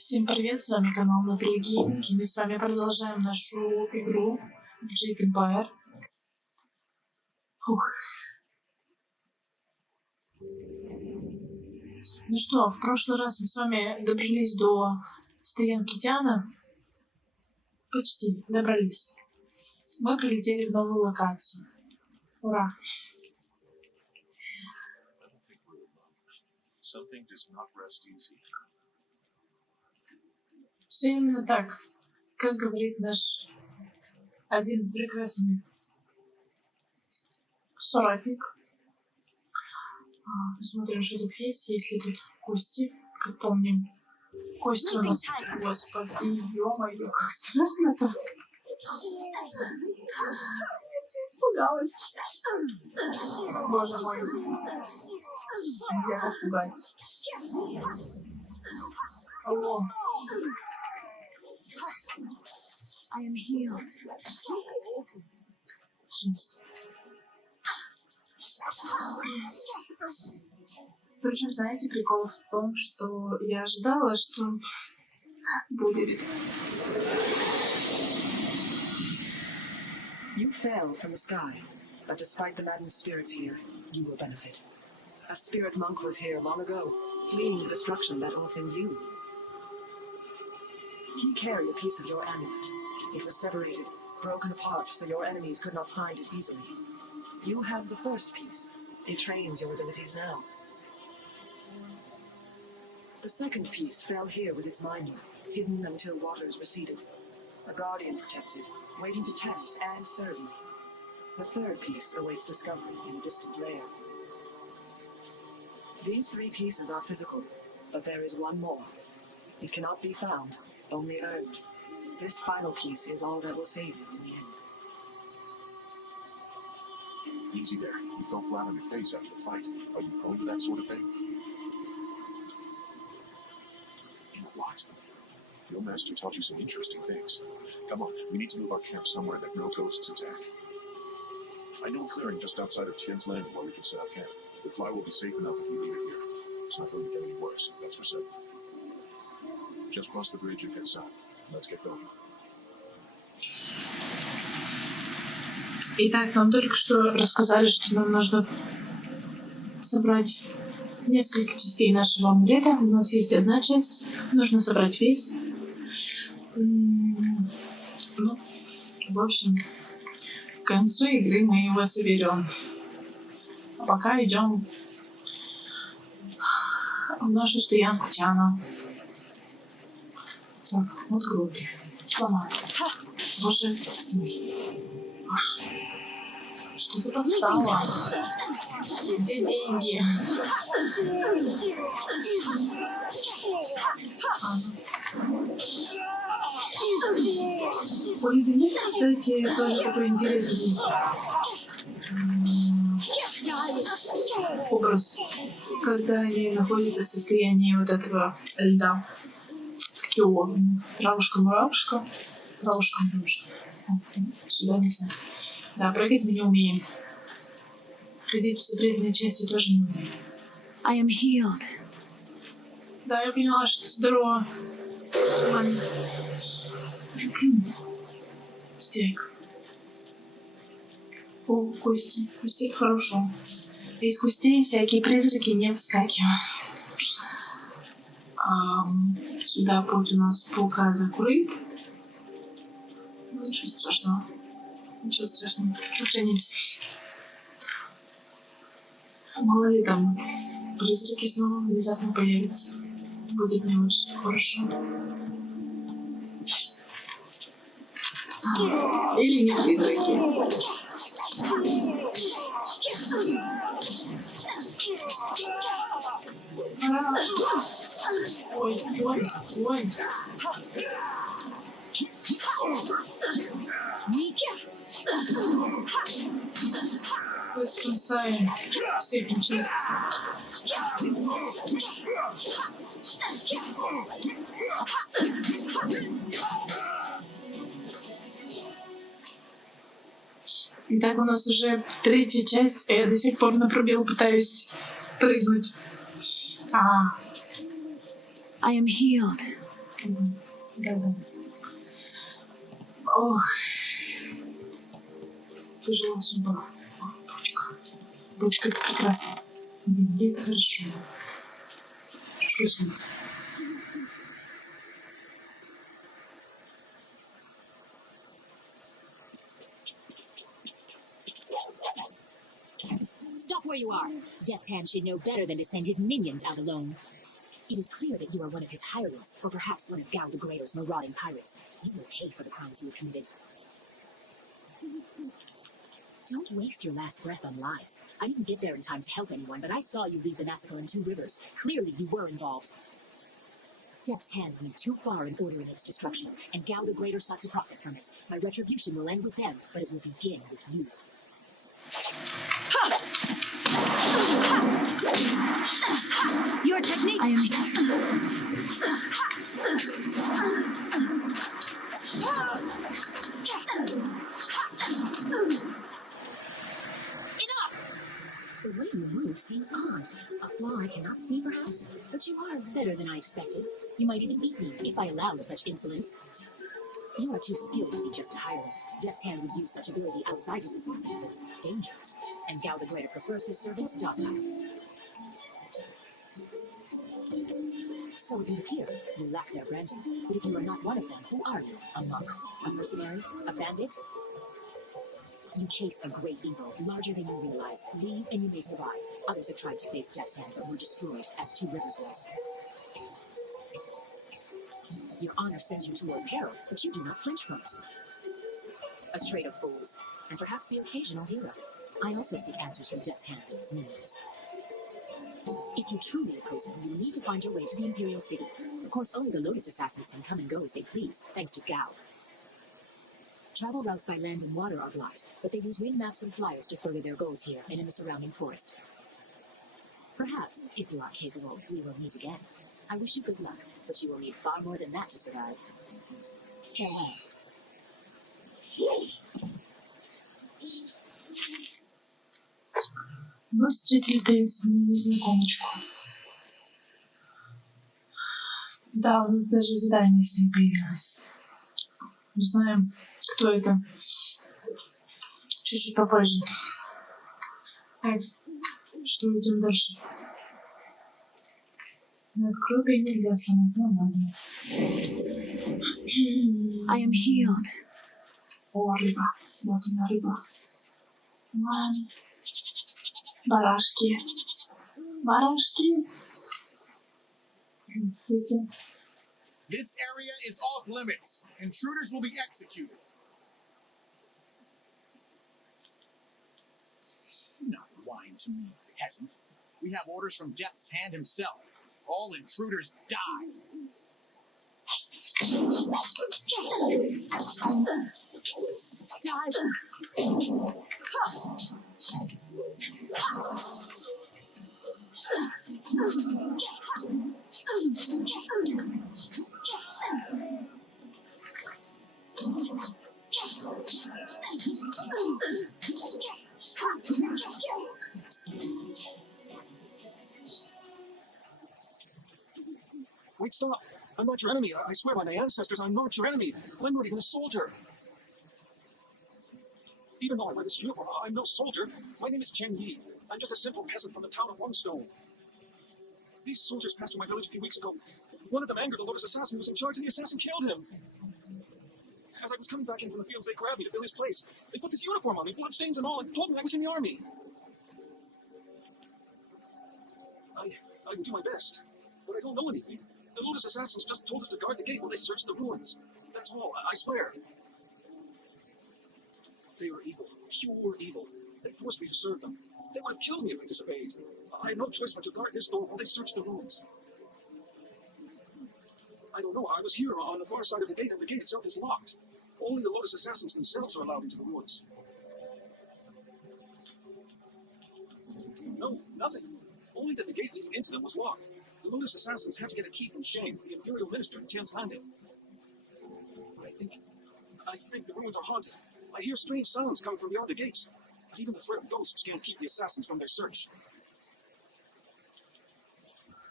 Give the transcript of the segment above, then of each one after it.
Всем привет, с вами канал Лагерь. Мы с вами продолжаем нашу игру в Jade Empire. Фух. Ну что, в прошлый раз мы с вами добрались до Стоянки Тяна. Почти добрались. Мы прилетели в новую локацию. Ура! Все именно так, как говорит наш один прекрасный соратник. Посмотрим, что тут есть. Есть ли тут кости? Как помним, кости у нас... Господи, ё-моё, как страшно так. Я испугалась. Боже мой. Нельзя так пугать. Алло. I am healed. Жесть. Причем, знаете, прикол в том, что я ожидала, что будет. You fell from the sky, but despite the maddened spirits here, you will benefit. A spirit monk was here long ago, fleeing the destruction that orphaned you. He carried a piece of your amulet. It was separated, broken apart, so your enemies could not find it easily. You have the first piece. It trains your abilities now. The second piece fell here with its mining, hidden until waters receded. A guardian protects it, waiting to test and serve you. The third piece awaits discovery in a distant lair. These three pieces are physical, but there is one more. It cannot be found, only earned. This final piece is all that will save you in the end. Easy there. You fell flat on your face after the fight. Are you prone to that sort of thing? You know what? Your master taught you some interesting things. Come on, we need to move our camp somewhere that no ghosts attack. I know a clearing just outside of Tian's Landing where we can set up camp. The fly will be safe enough if we leave it here. It's not going to get any worse, that's for certain. Just cross the bridge and head south. Let's get going. Итак, нам только что рассказали, что нам нужно собрать несколько частей нашего амулета. У нас есть одна часть, нужно собрать весь. Ну, в общем, к концу игры мы его соберем. А пока идем в нашу Стоянку Тяна. Так, вот грудь. Сломай. Боже мой. Что ты подстала? Где деньги? У Лидонит, кстати, тоже такой интересный образ, когда они находятся в состоянии вот этого льда. Как его? Травушка-муравушка. Травушка-муравушка. Сюда нельзя. Да, прыгать мы не умеем. Ходить в запретной части тоже не умеем. I am healed. Да, я поняла, что здорово. Ладно. Так. О, кости. Кости это хорошо. Из костей всякие призраки не вскакивают. Сюда путь у нас паука закрыт. Ничего страшного. Ничего страшного. Сохранимся. Мало ли там призраки снова внезапно появятся. Будет не очень хорошо. Или не призраки. Ой, ой, ой. Мы спасаем всех нечисти. Итак, у нас уже третья часть, и я до сих пор на пробел пытаюсь прыгнуть. I am healed. Да-да. Ох. Тяжелая судьба. Дочка. Дочка, это прекрасно. Деньги, это хорошо. Что Stop where you are. Death's Hand should know better than to send his minions out alone. It is clear that you are one of his hirelings, or perhaps one of Gal the Greater's marauding pirates. You will pay for the crimes you have committed. Don't waste your last breath on lies. I didn't get there in time to help anyone, but I saw you lead the massacre in Two Rivers. Clearly, you were involved. Death's Hand went too far in ordering its destruction, and Gal the Greater sought to profit from it. My retribution will end with them, but it will begin with you. Your technique. I am Enough! The way you move seems odd. A flaw I cannot see, perhaps, but you are better than I expected. You might even beat me if I allowed such insolence. You are too skilled to be just a hireling. Death's Hand would use such ability outside his assassins as dangerous, and Gal the Greater prefers his servants docile. So it would appear you lack their branding. But if you are not one of them, who are you? A monk? A mercenary? A bandit? You chase a great evil, larger than you realize. Leave and you may survive. Others have tried to face Death's Hand but were destroyed, as Two Rivers was. Your honor sends you toward peril, but you do not flinch from it. A trait of fools, and perhaps the occasional hero. I also seek answers from Death's Hand and his minions. If you truly oppose him, you need to find your way to the Imperial City. Of course, only the Lotus Assassins can come and go as they please, thanks to Gao. Travel routes by land and water are blocked, but they use wind maps and flyers to further their goals here and in the surrounding forest. Perhaps, if you are capable, we will meet again. I wish you good luck, but you will need far more than that to survive. Farewell. Мы встретили таинственную незнакомочку. Да, у нас даже задание с ней появилось. Узнаем, кто это. Чуть-чуть попозже. Так, что идем дальше? Откройкой нельзя сломать, ну ладно. I am healed. О, рыба. Вот она, рыба. Ладно. Барашки. Барашки. Видите? This area is off limits. Intruders will be executed. Do not whine to me, peasant. We have orders from Death's Hand himself. All intruders die. Wait, stop. I'm not your enemy. I swear by my ancestors, I'm not your enemy. I'm not even a soldier. Even though I wear this uniform, I'm no soldier. My name is Chen Yi. I'm just a simple peasant from the town of Longstone. These soldiers passed through my village a few weeks ago. One of them angered the Lotus assassin who was in charge, and the assassin killed him. As I was coming back in from the fields, they grabbed me to fill his place. They put this uniform on me, bloodstains and all, and told me I was in the army. I will do my best, but I don't know anything. The Lotus assassins just told us to guard the gate while they searched the ruins. That's all, I swear. They are evil, pure evil. They forced me to serve them. They would have killed me if I disobeyed. I had no choice but to guard this door while they searched the ruins. I don't know, I was here on the far side of the gate, and the gate itself is locked. Only the Lotus assassins themselves are allowed into the ruins. No, nothing. Only that the gate leading into them was locked. The Lotus assassins had to get a key from Shang, the Imperial Minister in Tian's Landing. But I think the ruins are haunted. I hear strange sounds coming from beyond the gates. But even the threat of ghosts can't keep the assassins from their search.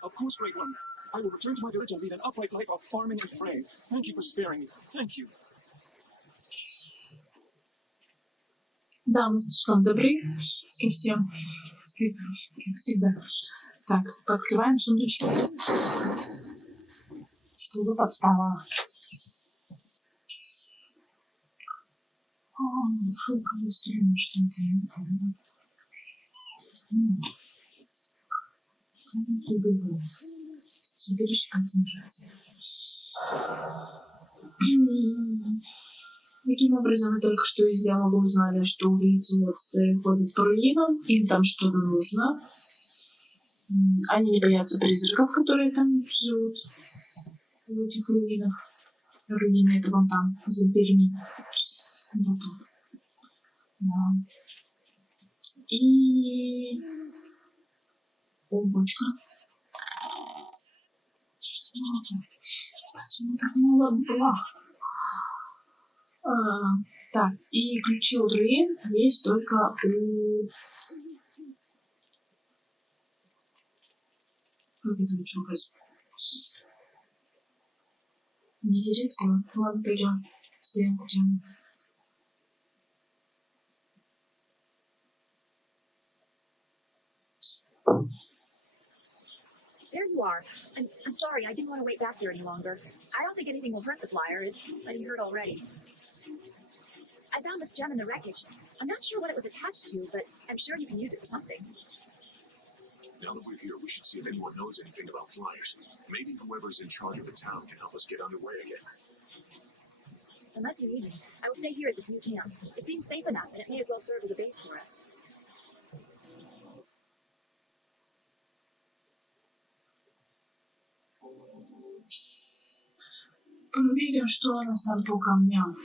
Of course, Great One. I will return to my village and lead an upright life of farming and praying. Thank you for sparing me. Thank you. Да, мы слишком добры ко всем, как всегда. Так, открываем сундучки. Что за подстава? Шелковые струны, что это, я не помню. Прибываем. Соберись концентрация. Таким образом, мы только что из диалога узнали, что убийцы ходят по руинам, им там что-то нужно. Они не боятся призраков, которые там живут, в этих руинах. Руины это вон там, за дверьми. Вот тут. Да. И... О, бочка. Что это? Почему так мало благ? Так, и ключи от руин есть только у... Как это лучше указать? Не директора. Ладно, пойдем. Стоянку Тяна. There you are. I'm sorry, I didn't want to wait back here any longer. I don't think anything will hurt the flyer. It's plenty hurt already. I found this gem in the wreckage. I'm not sure what it was attached to, but I'm sure you can use it for something. Now that we're here, we should see if anyone knows anything about flyers. Maybe whoever's in charge of the town can help us get underway again. Unless you need me, I will stay here at this new camp. It seems safe enough, and it may as well serve as a base for us. Проверим, что у нас там по камням.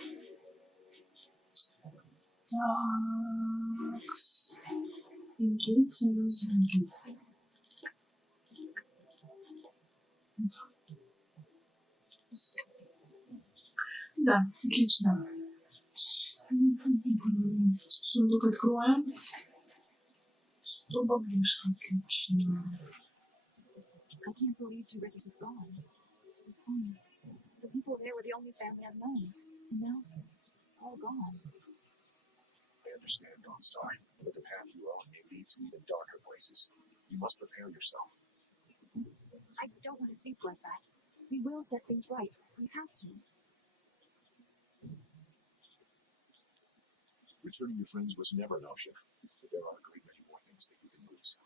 Так. Интуиция развития. Да, отлично. Сундук откроем. 100 баблишка, отлично. I can't believe two Rickers is gone. His home. The people there were the only family I've known. And now, all gone. I understand, Dawnstar, but the path you are on may lead to even darker places. You must prepare yourself. I don't want to think like that. We will set things right. We have to. Returning your friends was never an option, but there are a great many more things that you can lose.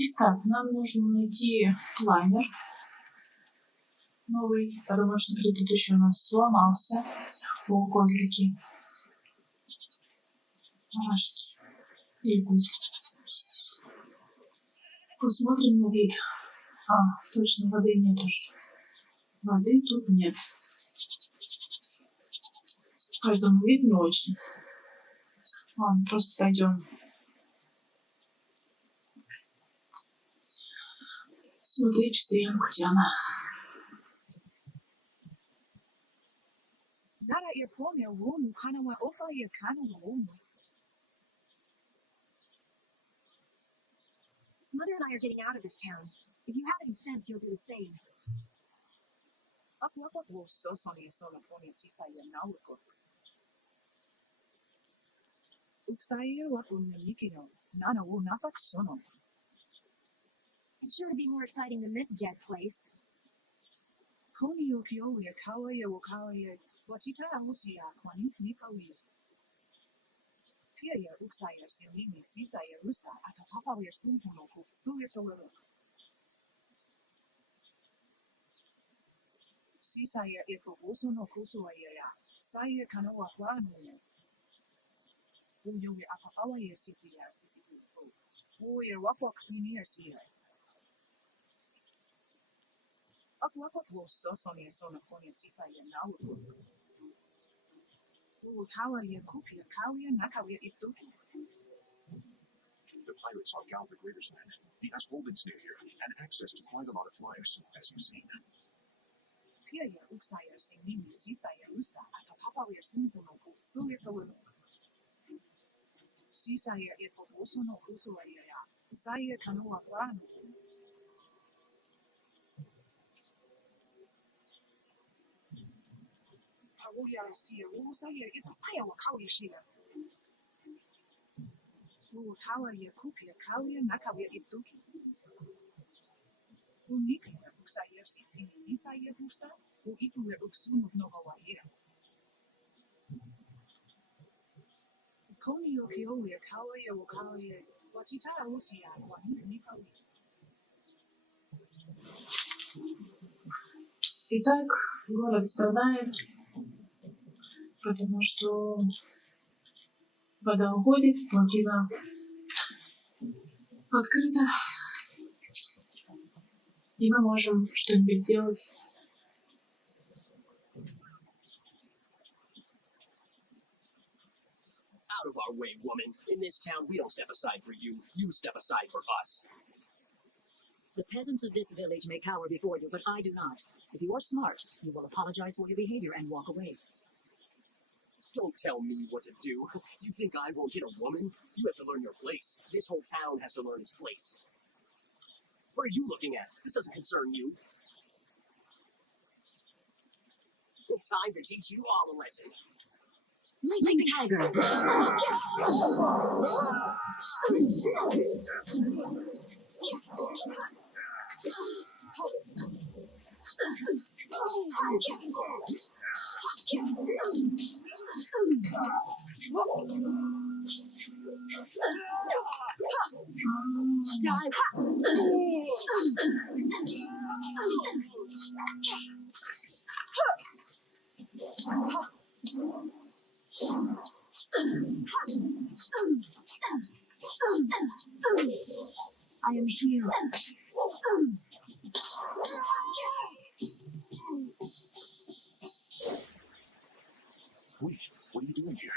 Итак, нам нужно найти планер новый, потому что предыдущий у нас сломался. О, козлики. Арашки. И гусь. Посмотрим на вид. Точно, воды нет уже. Воды тут нет. Поэтому вид не очень. Ладно, просто пойдем. Смотреть Стоянку Тяна. Mother and I are getting out of this town. If you have any sense, you'll do the same. It's sure to be more exciting than this dead place. The pirates are Gal the Greater's men. He has holdings near here and access to quite a lot of flyers, as you've seen. Si saya e fokuso no kuso ya. Saya kanu aflano. Paulia stia saya e saya wakawi shila. Kawa ya kupia kawia nakawia ibduki. Unika ya saya sisi ni saya busa. Ifu ya uksuno no ya. Koni okiolia kawia wakawi. Watita usia wani nikawi. Итак, город страдает, потому что вода уходит, плотина открыта, и мы можем что-нибудь сделать. Out of our way, woman. In this town, we don't step aside for you. You step aside for us. The peasants of this village may cower before you, but I do not. If you are smart, you will apologize for your behavior and walk away. Don't tell me what to do. You think I won't hit a woman? You have to learn your place. This whole town has to learn its place. What are you looking at? This doesn't concern you. It's time to teach you all a lesson. Lightning Tiger. I am healed. Wait, what are you doing here?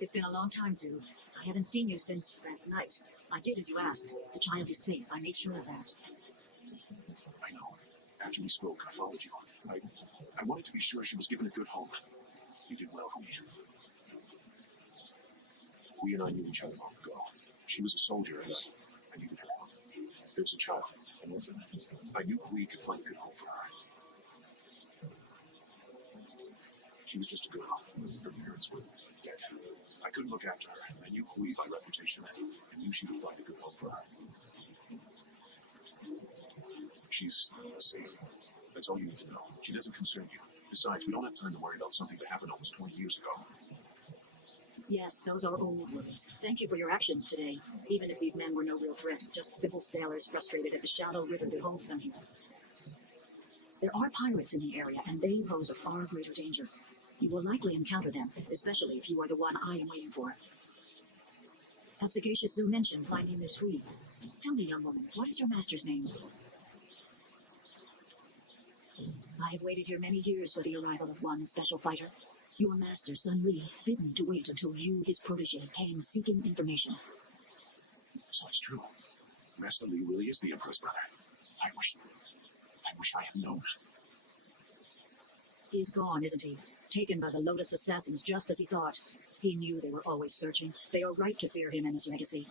It's been a long time, Zoo. I haven't seen you since that night. I did as you asked. The child is safe. I made sure of that. I know. After we spoke, I followed you. I wanted to be sure she was given a good home. You did well, Hui. Hui and I knew each other long ago. She was a soldier, and I needed her help. There was a child, an orphan. I knew Hui could find a good home for her. She was just a girl. Her parents were dead. I couldn't look after her. I knew Hui by reputation and knew she would find a good home for her. She's safe. That's all you need to know. She doesn't concern you. Besides, we don't have time to worry about something that happened almost 20 years ago. Yes, those are old worries. Thank you for your actions today. Even if these men were no real threat, just simple sailors frustrated at the shallow river that holds them here. There are pirates in the area, and they pose a far greater danger. You will likely encounter them, especially if you are the one I am waiting for. As Sagacious Zoo mentioned, my name is Hui. Tell me, young woman, what is your master's name? I have waited here many years for the arrival of one special fighter. Your master, Sun Li, bid me to wait until you, his protege, came seeking information. So it's true. Master Li really is the Emperor's brother. I wish I had known. He's gone, isn't he? Taken by the Lotus Assassins just as he thought. He knew they were always searching. They are right to fear him and his legacy.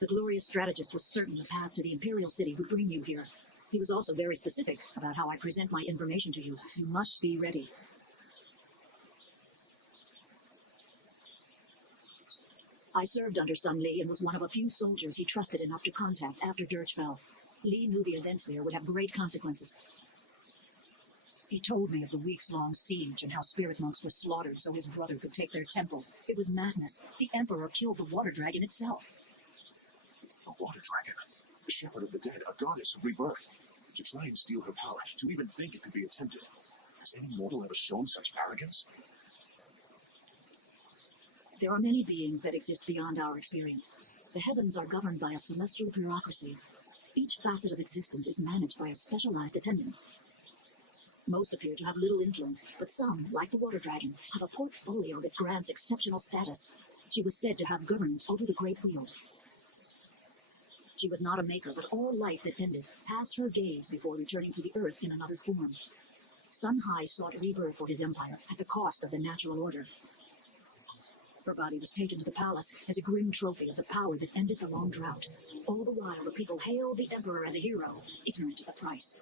The glorious strategist was certain the path to the Imperial City would bring you here. He was also very specific about how I present my information to you. You must be ready. I served under Sun Li and was one of a few soldiers he trusted enough to contact after Dirge fell. Li knew the events there would have great consequences. He told me of the weeks-long siege and how spirit monks were slaughtered so his brother could take their temple. It was madness. The Emperor killed the water dragon itself. The water dragon? The shepherd of the dead, a goddess of rebirth. To try and steal her power, to even think it could be attempted. Has any mortal ever shown such arrogance? There are many beings that exist beyond our experience. The heavens are governed by a celestial bureaucracy. Each facet of existence is managed by a specialized attendant. Most appear to have little influence, but some, like the water dragon, have a portfolio that grants exceptional status. She was said to have governance over the Great Wheel. She was not a maker, but all life that ended passed her gaze before returning to the earth in another form. Sun Hai sought rebirth for his empire at the cost of the natural order. Her body was taken to the palace as a grim trophy of the power that ended the long drought. All the while, the people hailed the emperor as a hero, ignorant of the price.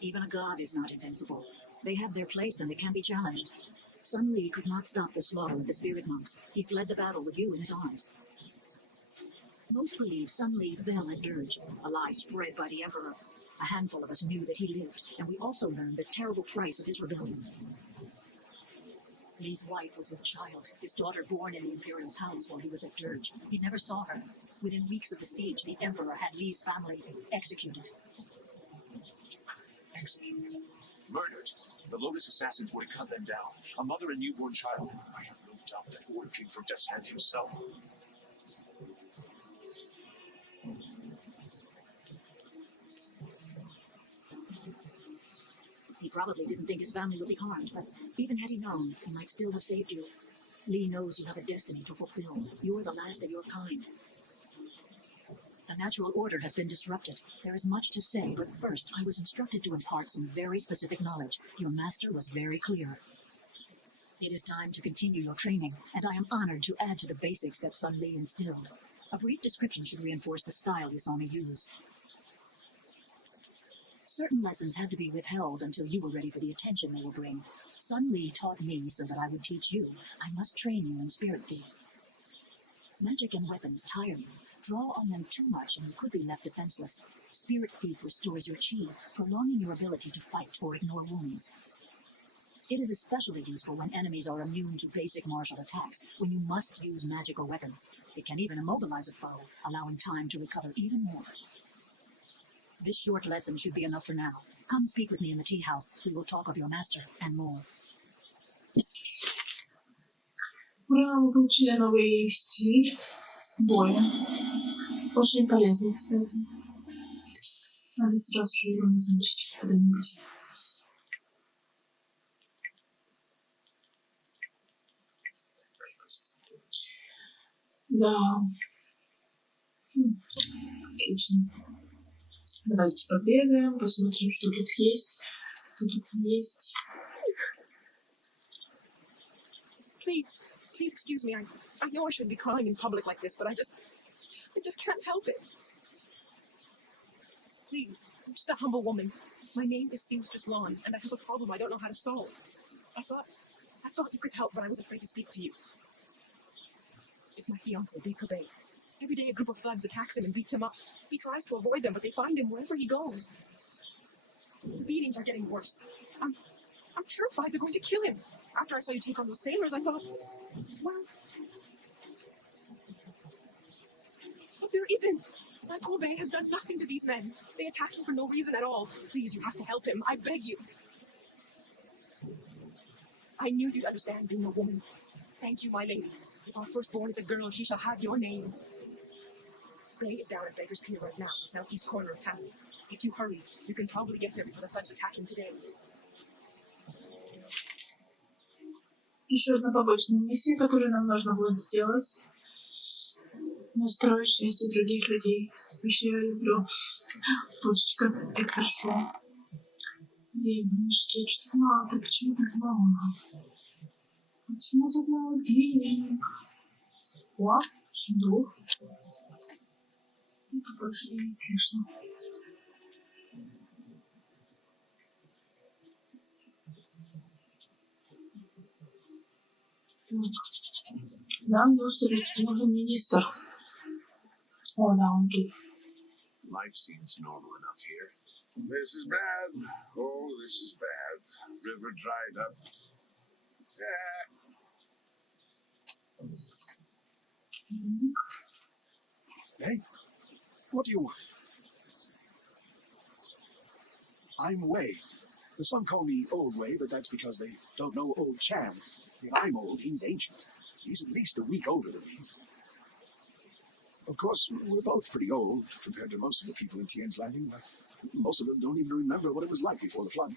Even a god is not invincible. They have their place and they can be challenged. Sun Li could not stop the slaughter of the spirit monks. He fled the battle with you in his arms. Most believe Sun Li fell at Dirge, a lie spread by the emperor. A handful of us knew that he lived, and we also learned the terrible price of his rebellion. Li's wife was with child, his daughter born in the imperial palace while he was at Dirge. He never saw her. Within weeks of the siege, the emperor had Li's family executed. Executed. Murdered. The Lotus assassins would have cut them down. A mother and newborn child. I have no doubt that order came from Death's Hand himself. He probably didn't think his family would be harmed, but even had he known, he might still have saved you. Li knows you have a destiny to fulfill. You are the last of your kind. The natural order has been disrupted. There is much to say, but first I was instructed to impart some very specific knowledge. Your master was very clear. It is time to continue your training, and I am honored to add to the basics that Sun Li instilled. A brief description should reinforce the style you saw me use. Certain lessons had to be withheld until you were ready for the attention they will bring. Sun Li taught me so that I would teach you. I must train you in Spirit Thief. Magic and weapons tire you. Draw on them too much and you could be left defenseless. Spirit Thief restores your chi, prolonging your ability to fight or ignore wounds. It is especially useful when enemies are immune to basic martial attacks, when you must use magic or weapons. It can even immobilize a foe, allowing time to recover even more. This short lesson should be enough for now. Come speak with me in the tea house. We will talk of your master and more. Ура, мы получили новый стиль боя. Очень полезный, кстати. Надо сразу же его назначить куда-нибудь. Да. Отлично. Давайте побегаем, посмотрим, что тут есть. Что тут есть. Please excuse me. I know I shouldn't be crying in public like this, but I just can't help it. Please, I'm just a humble woman. My name is Seamstress Lawn, and I have a problem I don't know how to solve. I thought you could help, but I was afraid to speak to you. It's my fiancé, Baker Bay. Every day a group of thugs attacks him and beats him up. He tries to avoid them, but they find him wherever he goes. The beatings are getting worse. I'm terrified they're going to kill him. After I saw you take on those sailors, I thought, well... But there isn't. My poor Bay has done nothing to these men. They attack him for no reason at all. Please, you have to help him. I beg you. I knew you'd understand being a woman. Thank you, my lady. If our firstborn is a girl, she shall have your name. Bay is down at Baker's Pier right now, the southeast corner of town. If you hurry, you can probably get there before the thugs attack him today. Еще одна побочная миссия, которую нам нужно будет сделать. Настроить счастье других людей. Вообще я люблю. Пушечка, это хорошо. Денежки, что надо, почему так мало? Почему так мало денег? О, сундук. И побольше денег, конечно. Нам нужен министр. О, да, он тут. Life seems normal enough here. This is bad. Oh, this is bad. River dried up. Hey, what do you want? I'm Wei. Some call me Old Wei, but that's because they don't know Old Chan. If I'm old, he's ancient. He's at least a week older than me. Of course, we're both pretty old compared to most of the people in Tien's Landing. Most of them don't even remember what it was like before the flood.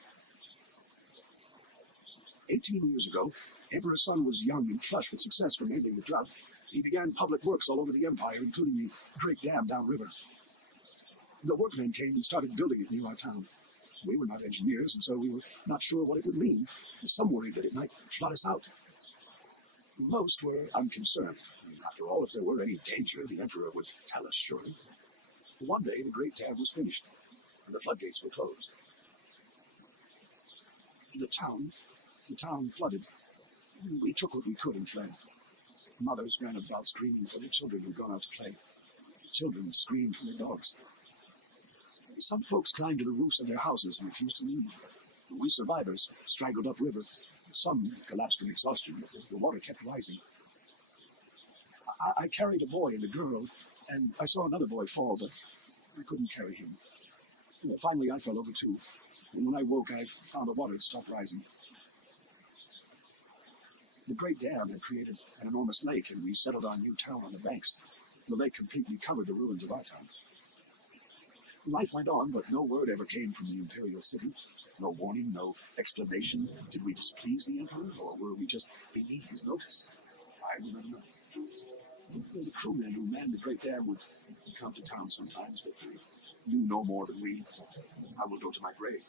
18 years ago, Emperor Sun was young and flush with success from ending the drought. He began public works all over the empire, including the great dam downriver. The workmen came and started building it near our town. We were not engineers, and so we were not sure what it would mean. Some worried that it might flood us out. Most were unconcerned. After all, if there were any danger, the Emperor would tell us, surely. One day, the Great Dam was finished, and the floodgates were closed. The town flooded. We took what we could and fled. Mothers ran about screaming for their children who'd gone out to play. Children screamed for their dogs. Some folks climbed to the roofs of their houses and refused to leave. We survivors straggled upriver. Some collapsed from exhaustion, but the water kept rising. I carried a boy and a girl, and I saw another boy fall, but I couldn't carry him. Finally, I fell over too. And when I woke, I found the water had stopped rising. The Great Dam had created an enormous lake, and we settled our new town on the banks. The lake completely covered the ruins of our town. Life went on, but no word ever came from the imperial city. No warning, no explanation. Did we displease the Emperor, or were we just beneath his notice? I will never know. The crewmen who manned the Great Dam would come to town sometimes, but they knew no more than we. I will go to my grave.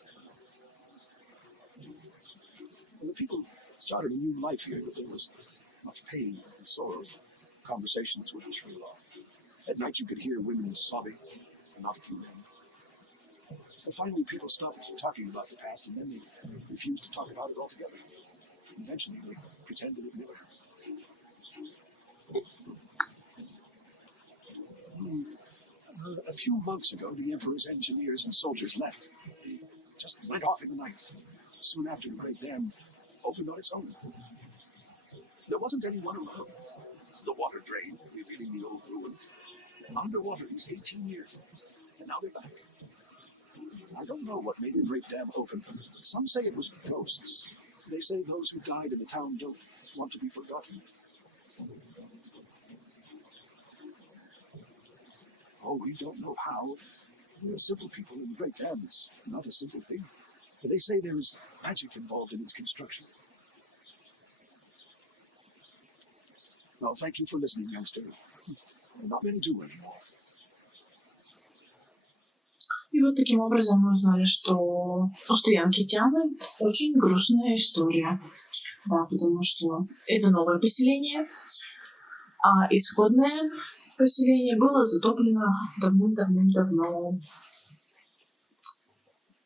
The people started a new life here, but there was much pain and sorrow. Conversations would trail off. At night you could hear women sobbing, and not a few men. But finally people stopped talking about the past, and then they refused to talk about it altogether. Eventually they pretended it never happened. A few months ago, the Emperor's engineers and soldiers left. They just went off in the night. Soon after, the Great Dam opened on its own. There wasn't anyone around. The water drained, revealing the old ruin. Underwater these 18 years, and now they're back. I don't know what made the Great Dam open. Some say it was ghosts. They say those who died in the town don't want to be forgotten. Oh, we don't know how. We're simple people, and the Great Dam is not a simple thing. But they say there is magic involved in its construction. Well, thank you for listening, youngster. Not many do anymore. И вот таким образом мы узнали, что у Стоянки Тяны очень грустная история. Да, потому что это новое поселение, а исходное поселение было затоплено давным-давным-давно.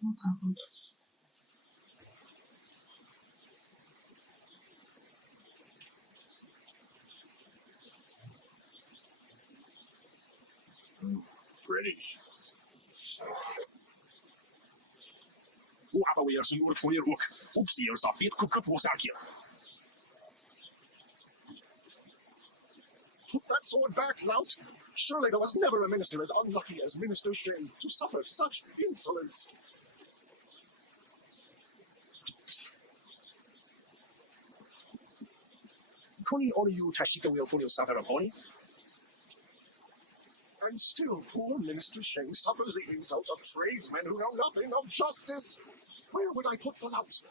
Вот так вот. Pretty. Oavsett vad som går på er och uppser så fint kuckar på saker. Put that sword back, lout! Surely there was never a minister as unlucky as Minister Shane to suffer such insolence. Kuni Oniyu Tashika will fully suffer upon it. And still poor Minister Shane suffers the insults of tradesmen who know nothing of justice. Where would I put the lout?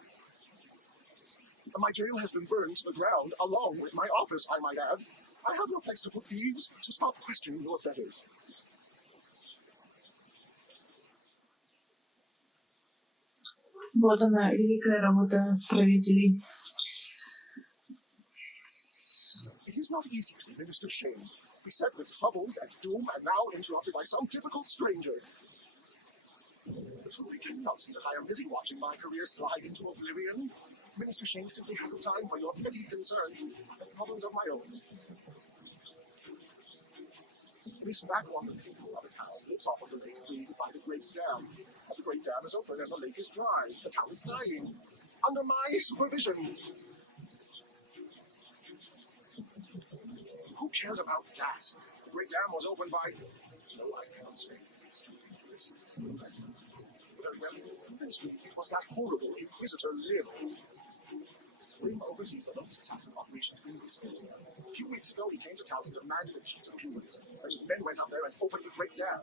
My jail has been burned to the ground, along with my office, I might add. I have no place to put thieves, so stop questioning your betters. Вот она, великая работа правителей. It is not easy to be Minister Shane, beset with troubles and doom, and now interrupted by some difficult stranger. Truly, can you not see that I am busy watching my career slide into oblivion? Minister Shane simply hasn't time for your petty concerns. I have problems of my own. This backwater people of a town lives off of the lake created by the Great Dam. And the Great Dam is open and the lake is dry. The town is dying. Under my supervision. Who cares about gas? The Great Dam was opened by... No, I cannot say. It's too dangerous. Very well, you convinced me. It was that horrible Inquisitor Lim. Lim oversees the Lotus Assassin operations in this area. A few weeks ago, he came to town and demanded a cheat of humans. And his men went up there and opened the Great Dam.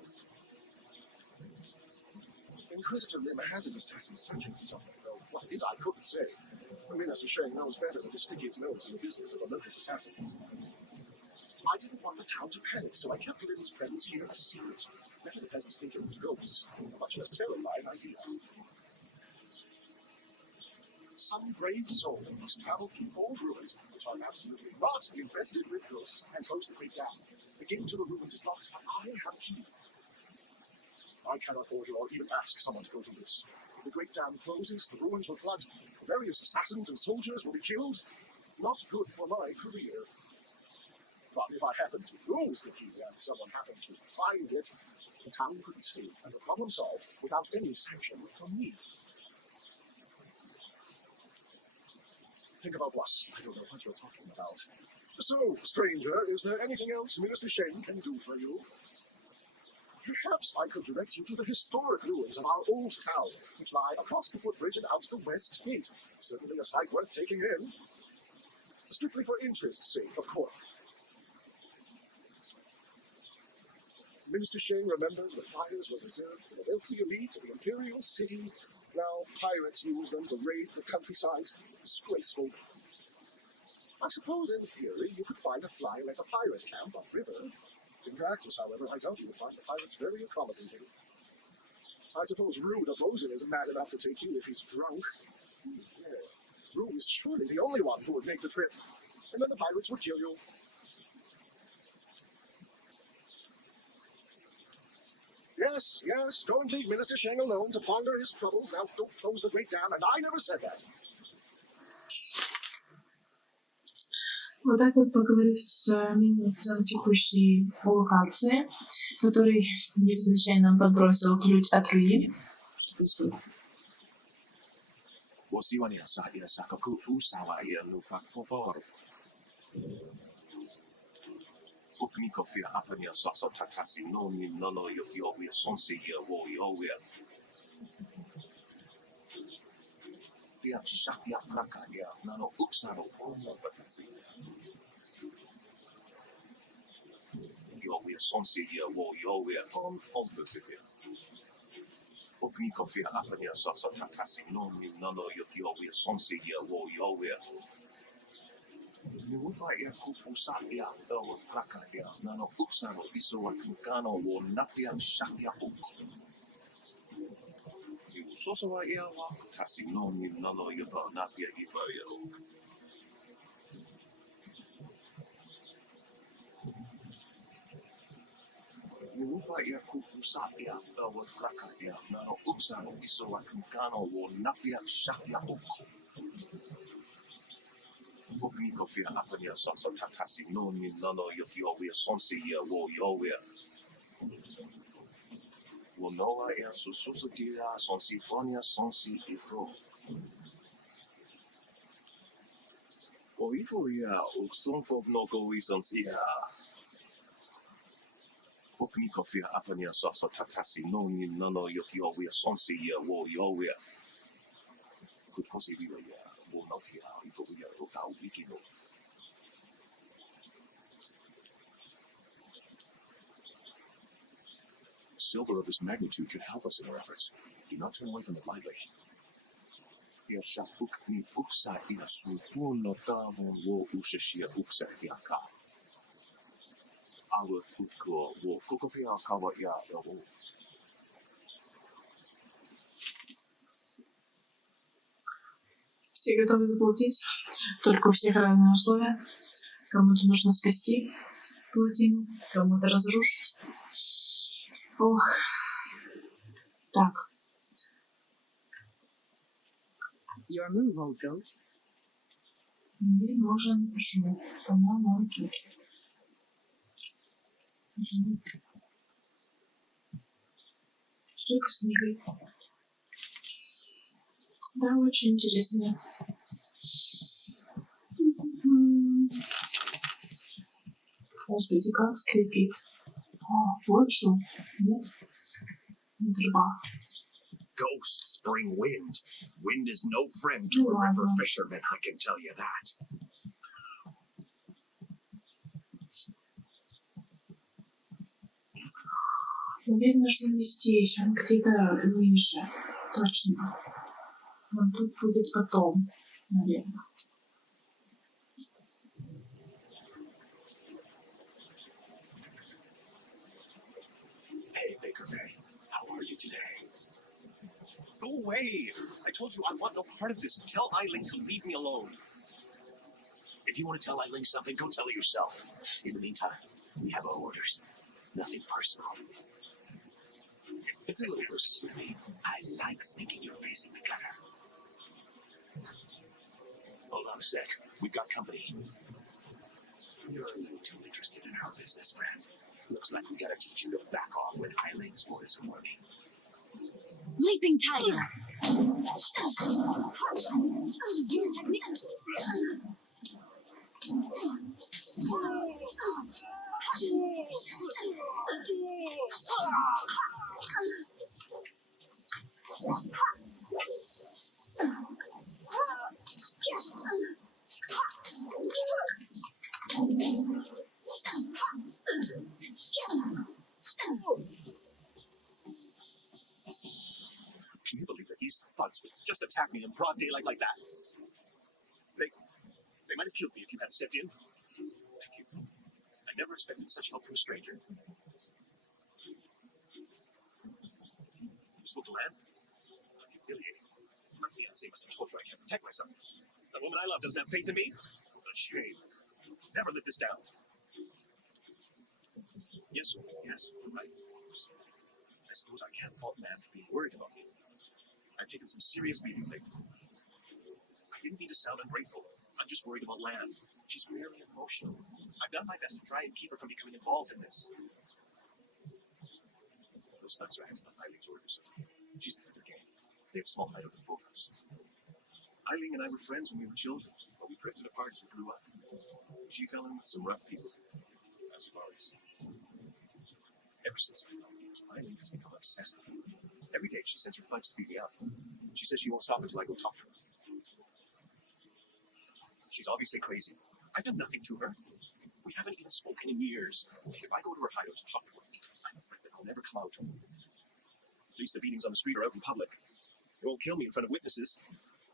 Inquisitor Lim has his assassins searching for something, though what it is I couldn't say. Minister Shane knows better than to stick his nose in the business of the Lotus Assassins. I didn't want the town to panic, so I kept Lim's presence here a secret. Better the peasants think it was ghosts. A much less terrifying idea. some brave soul must travel through old ruins, which are absolutely not infested with ghosts, and close the great dam. The gate to the ruins is locked, but I have a key. I cannot order or even ask someone to go to this. If the great dam closes, the ruins will flood. Various assassins and soldiers will be killed. Not good for my career. But if I happen to lose the key and someone happened to find it, the town could be saved and the problem solved without any sanction from me. Think about what? I don't know what you're talking about. So, stranger, is there anything else Minister Shane can do for you? Perhaps I could direct you to the historic ruins of our old town, which lie across the footbridge and out the west gate. Certainly a sight worth taking in. Strictly for interest's sake, of course. Minister Shane remembers the fires were reserved for the wealthy elite of the Imperial City. Now pirates use them to raid the countryside. Disgraceful. I suppose in theory you could find a fly like a pirate camp upriver. In practice, however, I doubt you would find the pirates very accommodating. I suppose Rue the Bosun isn't mad enough to take you if he's drunk. Yeah. Rue is surely the only one who would make the trip. And then the pirates would kill you. Yes, yes, go and leave Minister Sheng alone to ponder his troubles. Now, don't close the great dam, and I never said that. Вот так вот, поговорив с министром текущей локации, который невзначай нам подбросил ключ от руин. Silver of this magnitude could help us in our efforts. Do not turn away from it lightly. Все готовы заплатить, только у всех разные условия. Кому-то нужно спасти плотину, кому-то разрушить. Ох. Так. Your move, old goat. Мне нужен жук. По-моему, он тут. Штука с книгой. Да, очень интересная. Господи, как скрипит. Вот шум. Нет? Не труба. Ghosts bring wind. Wind is no friend to a river fisherman, I can tell you that. Наверное, шум не здесь, он где-то ниже. Точно. Он тут будет потом, наверное. Hey, Baker Bay, how are you today? Go away! I told you I want no part of this. Tell Eiling to leave me alone. If you want to tell Eiling something, go tell her yourself. In the meantime, we have our orders. Nothing personal. It's a little personal for me. I like sticking your face in the gutter. Hold on a sec. We've got company. You're a little too interested in our business, friend. Looks like we gotta teach you to back off when Eiling's orders are working. Leaping tiger. New technique. Can you believe that these thugs would just attack me in broad daylight like that? They might have killed me if you hadn't stepped in. Thank you. I never expected such help from a stranger. You spoke to Lan? Humiliating. My fiancé must have told you I can't protect myself. The woman I love doesn't have faith in me? What a shame. Never live this down. Yes, you're right, of course. I suppose I can't fault Lan for being worried about me. I've taken some serious beatings lately. I didn't mean to sound ungrateful. I'm just worried about Lan. She's very emotional. I've done my best to try and keep her from becoming involved in this. Those thugs are acting on Eiling's orders. She's the head of their gang. They have a small hideout in the boathouse. Eiling and I were friends when we were children, but we drifted apart as we grew up. She fell in with some rough people, as you've already seen. Ever since I got engaged, Eiling has become obsessed with me. Every day she sends her thugs to beat me up. She says she won't stop until I go talk to her. She's obviously crazy. I've done nothing to her. We haven't even spoken in years. If I go to her hideout to talk to her, I'm afraid that I'll never come out. At least the beatings on the street are out in public. They won't kill me in front of witnesses.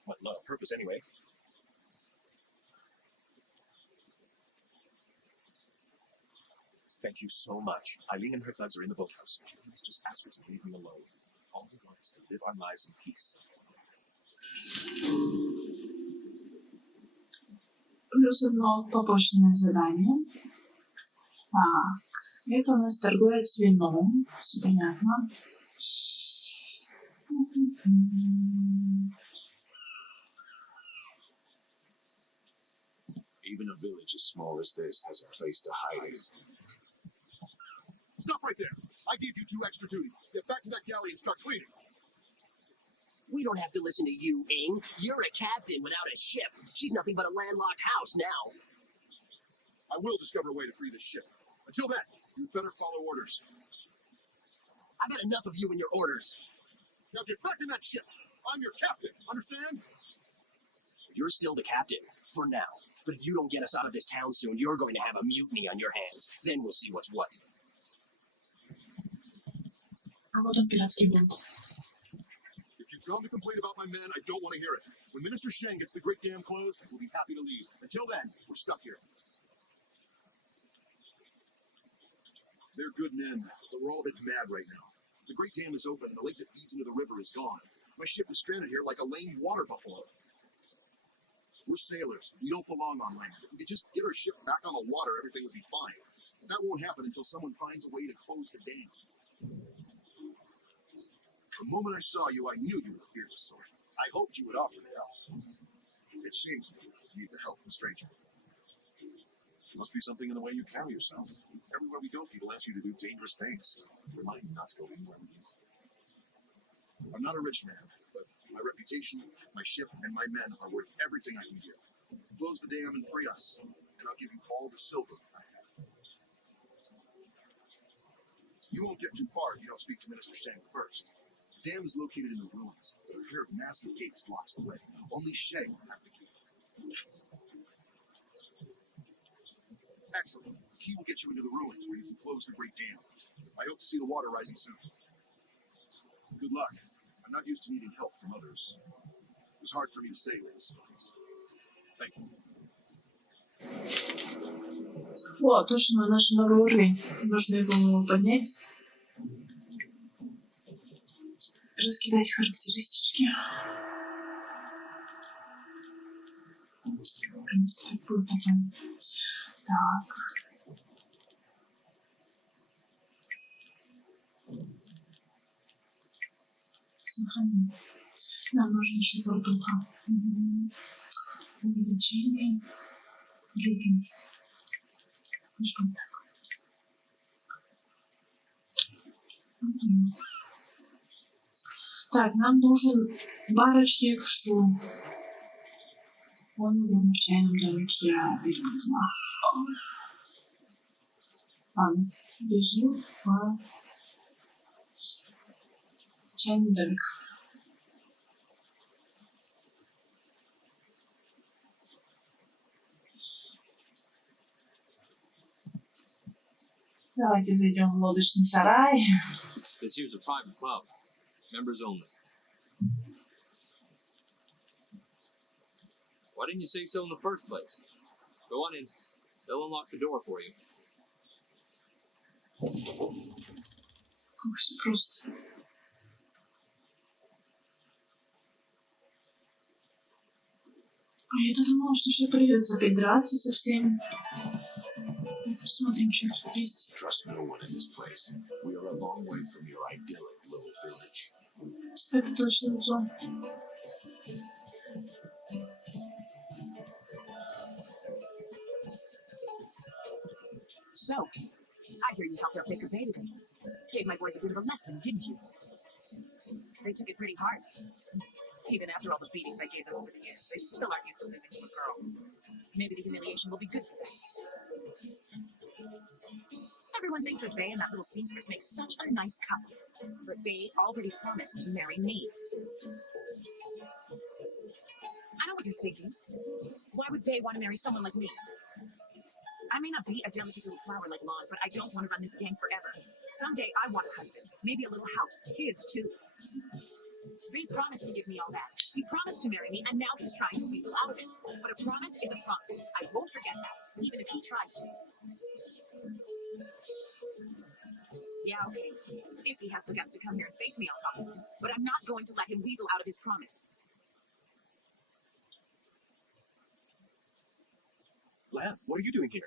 Well, not on purpose, anyway. Thank you so much. Eiling and her thugs are in the boathouse. Please just ask her to leave me alone. All we want is to live our lives in peace. Плюс одно побочное задание. Это у нас торговец вином. Все понятно. Even a village as small as this has a place to hide it. Stop right there. I gave you 2 extra duty. Get back to that galley and start cleaning. We don't have to listen to you, Ing. You're a captain without a ship. She's nothing but a landlocked house now. I will discover a way to free this ship. Until then, you better follow orders. I've had enough of you and your orders. Now get back in that ship. I'm your captain. Understand? You're still the captain, for now. But if you don't get us out of this town soon, you're going to have a mutiny on your hands. Then we'll see what's what. Вот он, пиратский бунт. If you've come to complain about my men, I don't want to hear it. When Minister Sheng gets the Great Dam closed, we'll be happy to leave. Until then, we're stuck here. They're good men, but we're all a bit mad right now. The Great Dam is open, and the lake that feeds into the river is gone. My ship is stranded here like a lame water buffalo. We're sailors. We don't belong on land. If we could just get our ship back on the water, everything would be fine. But that won't happen until someone finds a way to close the dam. The moment I saw you, I knew you were the fearless sort. I hoped you would offer me help. It seems you need the help of a stranger. There must be something in the way you carry yourself. Everywhere we go, people ask you to do dangerous things. Remind me not to go anywhere with you. I'm not a rich man, but my reputation, my ship, and my men are worth everything I can give. Close the dam and free us, and I'll give you all the silver I have. You won't get too far if you don't speak to Minister Sheng first. The dam is located in the ruins, but a pair of massive gates blocks the way. Only Sheng has the key. Excellent. The key will get you into the ruins where you can close the Great Dam. I hope to see the water rising soon. Good luck. I'm not used to needing help from others. It was hard for me to say this, but thank you. Вот, точно, наш новый уровень. Нужно его поднять. раскидать характеристички. В принципе, так будет потом. Так. Сохраним. Нам нужно еще фортука. Увеличение. Длительность. Пусть так. Так, нам нужен барочник шум. Он в чайном домике. Я перепутала. Ладно, бежим в чайный домик. Давайте зайдем в лодочный сарай. This here's a private club. Members only. Why didn't you say so in the first place? Go on in. They'll unlock the door for you. Как все просто. А я думала, что еще придется опять драться со всеми. Посмотрим, что тут есть. Trust no one in this place. We are a long way from your idyllic little village. Это точно зон. So, I hear you helped out Baker Bay today. Gave my boys a bit of a lesson, didn't you? They took it pretty hard. Even after all the beatings I gave them over the years, they still aren't used to losing to a girl. Maybe the humiliation will be good for them. Everyone thinks that Bay and that little seamstress make such a nice couple. But Bay already promised to marry me. I know what you're thinking. Why would Bay want to marry someone like me? I may not be a delicate little flower like Lon, but I don't want to run this gang forever. Someday I want a husband, maybe a little house, kids too. Bay promised to give me all that. He promised to marry me, and now he's trying to weasel out of it. But a promise is a promise. I won't forget that, even if he tries to. Yeah, okay. If he has the guts to come here and face me, I'll talk to him. But I'm not going to let him weasel out of his promise. Lan, what are you doing here?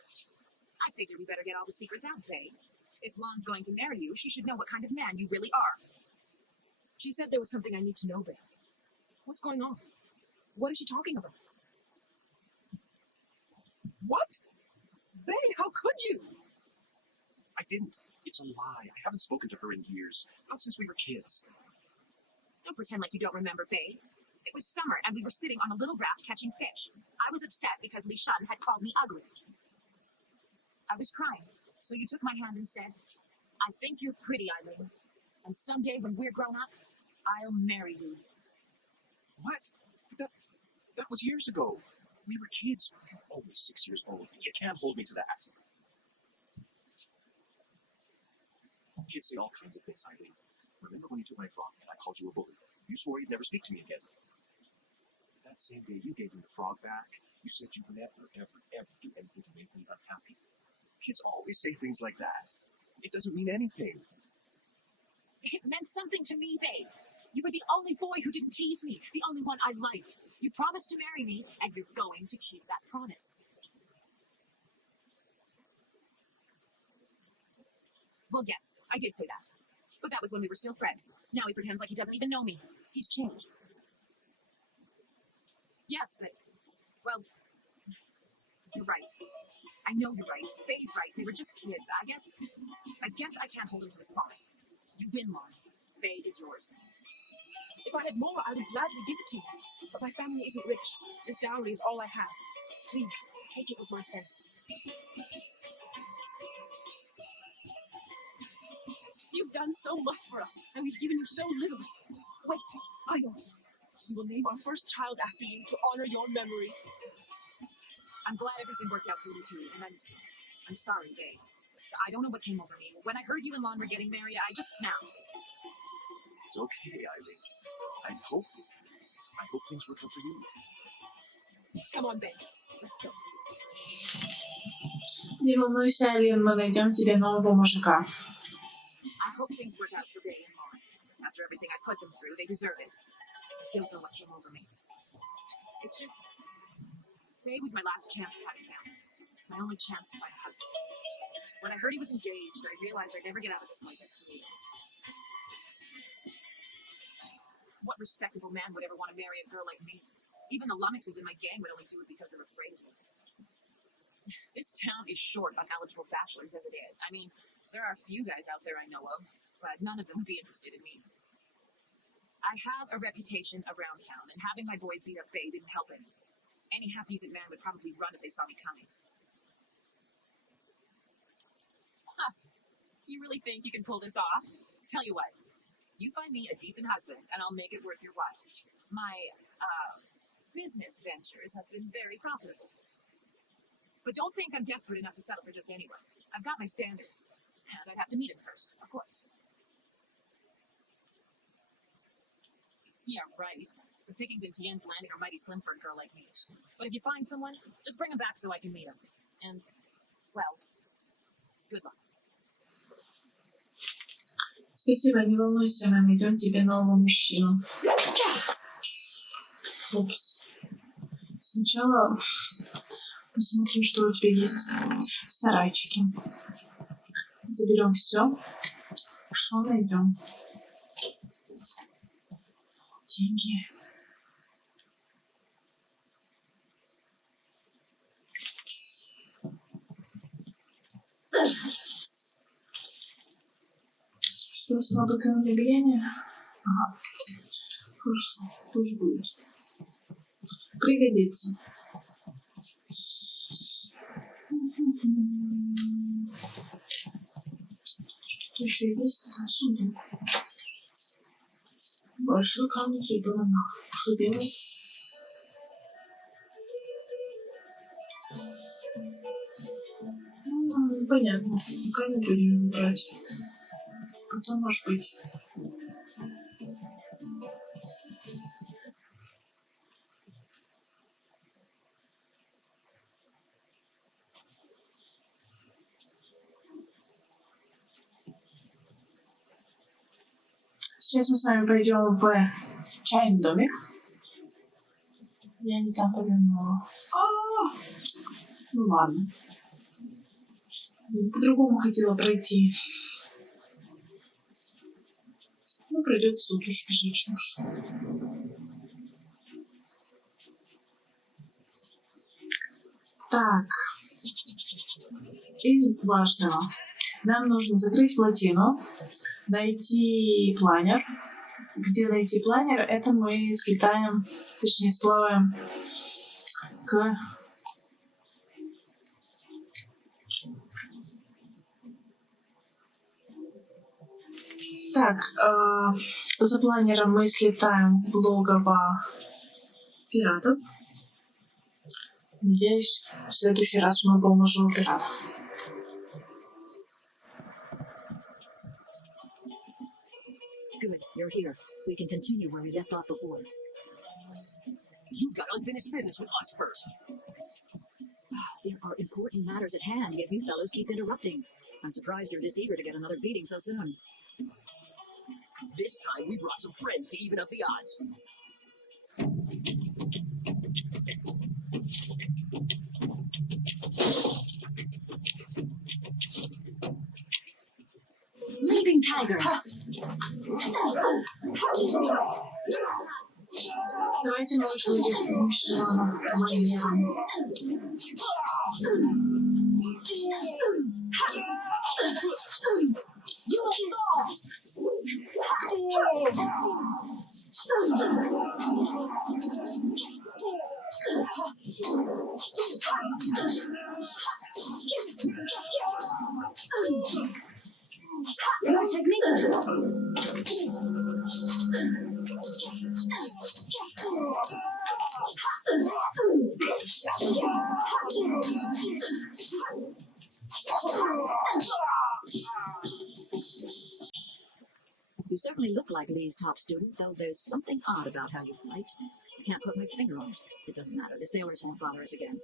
I figured we better get all the secrets out, Faye. If Lon's going to marry you, she should know what kind of man you really are. She said there was something I need to know, Bay. What's going on? What is she talking about? What? Bay, how could you? I didn't. It's a lie. I haven't spoken to her in years. Not since we were kids. Don't pretend like you don't remember, Faye. It was summer, and we were sitting on a little raft catching fish. I was upset because Li Shan had called me ugly. I was crying, so you took my hand and said, I think you're pretty, Eileen. And someday when we're grown up, I'll marry you. What? That was years ago. We were kids. We were always 6 years old. You can't hold me to that. Kids say all kinds of things, Eileen. Remember when you took my frog and I called you a bully? You swore you'd never speak to me again. That same day you gave me the frog back, you said you'd never, ever, ever do anything to make me unhappy. Kids always say things like that. It doesn't mean anything. It meant something to me, babe. You were the only boy who didn't tease me, the only one I liked. You promised to marry me, and you're going to keep that promise. Well, yes, I did say that. But that was when we were still friends. Now he pretends like he doesn't even know me. He's changed. Yes, but, well, you're right. I know you're right. Faye's right. We were just kids. I guess I can't hold him to his promise. You win, Lon. Faye is yours. If I had more, I would gladly give it to you. But my family isn't rich. This dowry is all I have. Please, take it with my thanks. You've done so much for us, and we've given you so little. Wait, I know. We will name our first child after you to honor your memory. I'm glad everything worked out for you too, and I'm sorry, Faye. I don't know what came over me. When I heard you and Lon were getting married, I just snapped. It's okay, Eileen. I hope things work out for you. Come on, babe. Let's go. Не волнуйся, Алин, мы найдем тебе нового мужика. I hope things work out for Faye and Lon. after everything I put them through. They deserve it. Don't know what came over me. It's just, Faye was my last chance to have a family. My only chance to find a husband. When I heard he was engaged, I realized I'd never get out of this life I created. What respectable man would ever want to marry a girl like me? Even the lummoxes in my gang would only do it because they're afraid of me. This town is short on eligible bachelors as it is. I mean, there are a few guys out there I know of, but none of them would be interested in me. I have a reputation around town, and having my boys beat up Faye didn't help any. Any half-decent man would probably run if they saw me coming. Huh. You really think you can pull this off? Tell you what. You find me a decent husband, and I'll make it worth your while. My, business ventures have been very profitable. But don't think I'm desperate enough to settle for just anyone. I've got my standards, and I'd have to meet him first, of course. Yeah, right. The pickings in Tien's Landing are mighty slim for a girl like me. But if you find someone, just bring him back so I can meet him. And, well, good luck. Спасибо, не волнуйся, мы найдем тебе нового мужчину. Упс. Сначала посмотрим, что у тебя есть в сарайчике. Заберем все, что найдем. Деньги. Что, слабое каменное влияние? Ага. Хорошо, пусть будет. Пригодится. Что еще есть? Да, судьба. Большой камень судьбы монах. Что делать? Ну, понятно. Пока не будем брать. Потом может быть. Сейчас мы с вами пойдем в чайный домик. Я не там повернула. Ну ладно. По-другому хотела пройти. Ну, придется тут уж бежать, что уж. Так. Из важного. Нам нужно закрыть плотину, найти планер. Где найти планер? Это мы слетаем, точнее сплаваем к... Так, за планером мы слетаем в логово пиратов. Надеюсь, в следующий раз мы поможем пиратов. Good, you're here. We can continue where we left off before. You've got unfinished business with us first. There are important matters at hand, yet you fellows keep interrupting. I'm surprised you're this eager to get another beating so soon. This time we brought some friends to even up the odds. Leaping Tiger! Давайте научим этих мужчин манерам. Your technique! You certainly look like Lee's top student, though there's something odd about how you fight. I can't put my finger on it. It doesn't matter. The sailors won't bother us again.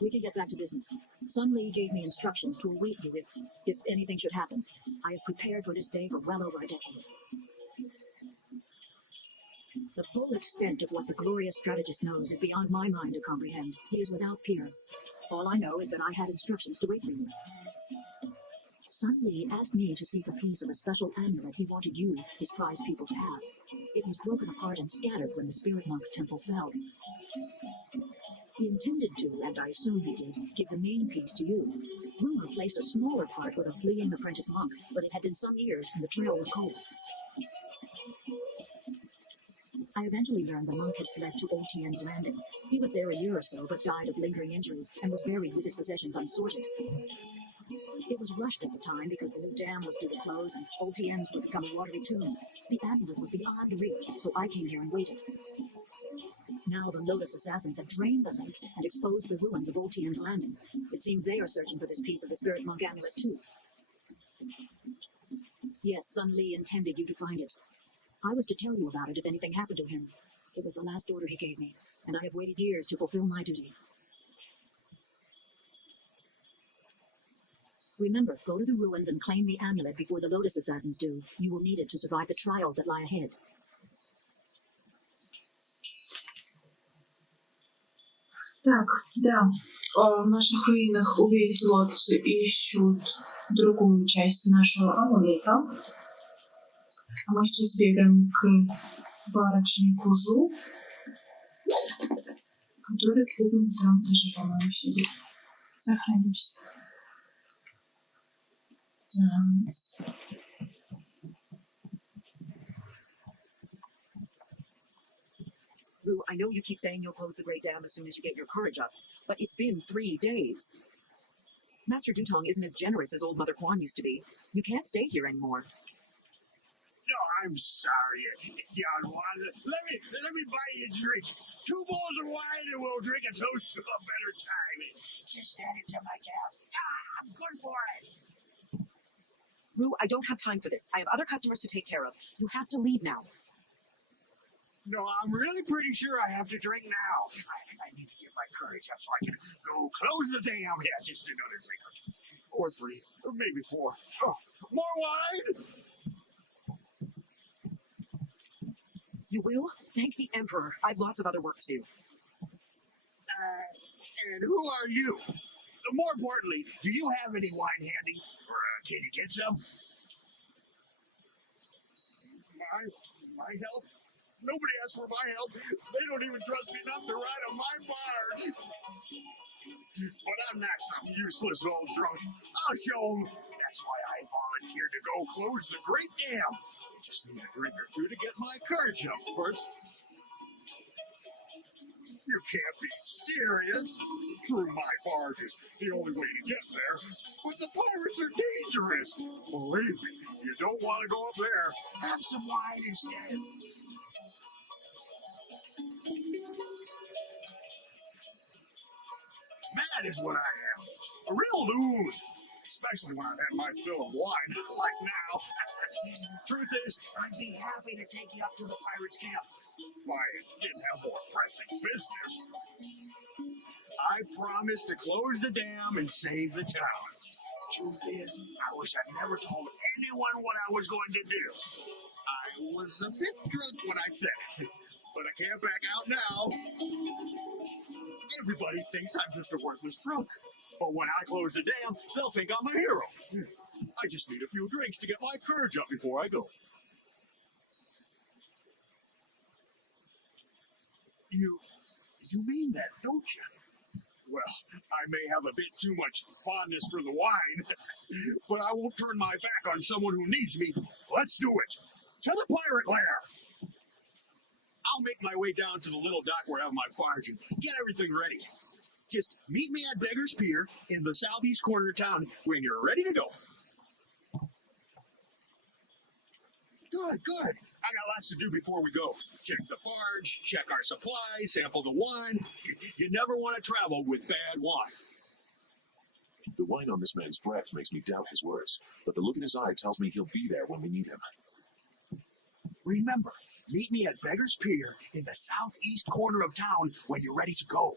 We can get back to business. Sun Lee gave me instructions to await you if anything should happen. I have prepared for this day for well over a decade. full extent of what the glorious strategist knows is beyond my mind to comprehend. He is without peer. All I know is that I had instructions to wait for you. Sun Li asked me to seek a piece of a special amulet he wanted you, his prized people, to have. It was broken apart and scattered when the spirit monk temple fell. He intended to, and I assume he did, give the main piece to you. Rumor placed a smaller part with a fleeing apprentice monk, but it had been some years and the trail was cold. I eventually learned the monk had fled to Old Tien's landing. He was there a year or so, but died of lingering injuries and was buried with his possessions unsorted. It was rushed at the time because the new dam was due to close and Old Tien's would become a watery tomb. The amulet was beyond reach, so I came here and waited. Now the Lotus assassins have drained the lake and exposed the ruins of Old Tien's landing. It seems they are searching for this piece of the spirit monk amulet too. Yes, Sun Li intended you to find it. I was to tell you about it if anything happened to him. It was the last order he gave me, and I have waited years to fulfill my duty. Remember, go to the ruins and claim the amulet before the Lotus assassins do. You will need it to survive the trials that lie ahead. Так, да. В наших руинах у весело ищут другую часть нашего амулета. Мы сейчас бегаем к барочной Кужу, который где-то на втором этаже, по-моему, сидит. Сохранимся. Так. Rue, I know you keep saying you'll close the Great Dam as soon as you get your courage up, but it's been 3 days. Master Dutong isn't as generous as old Mother Quan used to be. You can't stay here anymore. No, I'm sorry, young one. Let me buy you a drink. 2 bowls of wine and we'll drink a toast to a better time. Just add it to my tab. I'm good for it. Rue, I don't have time for this. I have other customers to take care of. You have to leave now. No, I'm really pretty sure I have to drink now. I need to get my courage up so I can go close the dam. Yeah, just another drink or 3, or maybe 4. Oh, more wine? You will? Thank the Emperor. I've lots of other work to do. And who are you? More importantly, do you have any wine handy? Or can you get some? My help? Nobody asked for my help. They don't even trust me enough to ride on my barge. But I'm not some useless old drunk. I'll show them. That's why I volunteered to go close the Great Dam. I just need a drink or 2 to get my courage up first. You can't be serious. True, my barge is the only way to get there. But the pirates are dangerous. Believe me, you don't want to go up there. Have some wine instead. Mad is what I am. A real loon. Especially when I've had my fill of wine, like now. Truth is, I'd be happy to take you up to the pirates' camp. If I didn't have more pressing business. I promised to close the dam and save the town. Truth is, I wish I'd never told anyone what I was going to do. I was a bit drunk when I said it, but I can't back out now. Everybody thinks I'm just a worthless drunk. But when I close the dam, they'll think I'm a hero. I just need a few drinks to get my courage up before I go. You mean that, don't you? Well, I may have a bit too much fondness for the wine, but I won't turn my back on someone who needs me. Let's do it. To the pirate lair. I'll make my way down to the little dock where I have my barge and get everything ready. Just meet me at Beggar's Pier in the southeast corner of town when you're ready to go. Good. I got lots to do before we go. Check the barge, check our supplies, sample the wine. You never want to travel with bad wine. The wine on this man's breath makes me doubt his words, but the look in his eye tells me he'll be there when we need him. Remember, meet me at Beggar's Pier in the southeast corner of town when you're ready to go.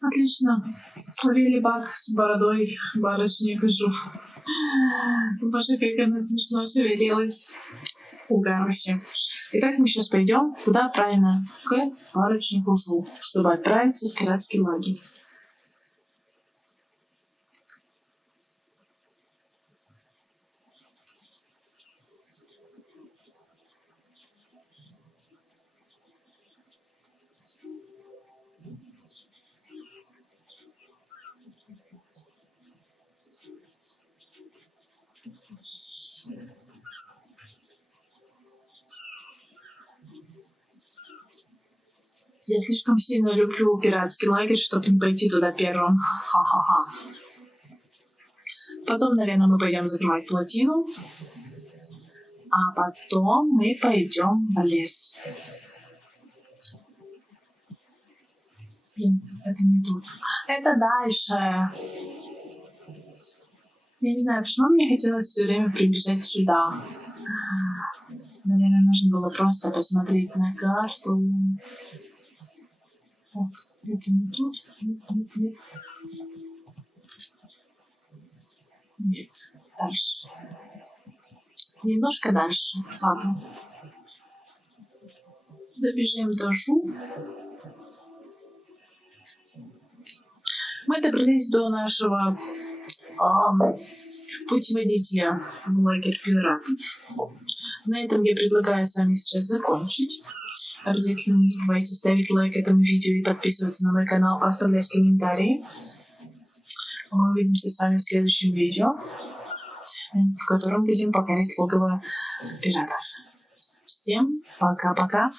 Отлично. Словили бак с бородой барышни Кужу. Боже, как она смешно шевелилась. Короче. Итак, мы сейчас пойдем куда правильно? К парочнику Жу, чтобы отправиться в пиратский лагерь. Я слишком сильно люблю пиратский лагерь, чтобы не пойти туда первым. Ха-ха-ха. Потом, наверное, мы пойдем закрывать плотину. А потом мы пойдем в лес. Блин, это не тут. Это дальше. Я не знаю, почему мне хотелось все время прибежать сюда. Наверное, нужно было просто посмотреть на карту. Так, это не тут. Нет. Нет, дальше. Немножко дальше. Ладно. Добежим до Жу. Мы добрались до нашего путеводителя в лагерь Пиратов. На этом я предлагаю с вами сейчас закончить. Обязательно не забывайте ставить лайк этому видео и подписываться на мой канал, оставлять комментарии. Мы увидимся с вами в следующем видео, в котором будем покорять логово пиратов. Всем пока-пока.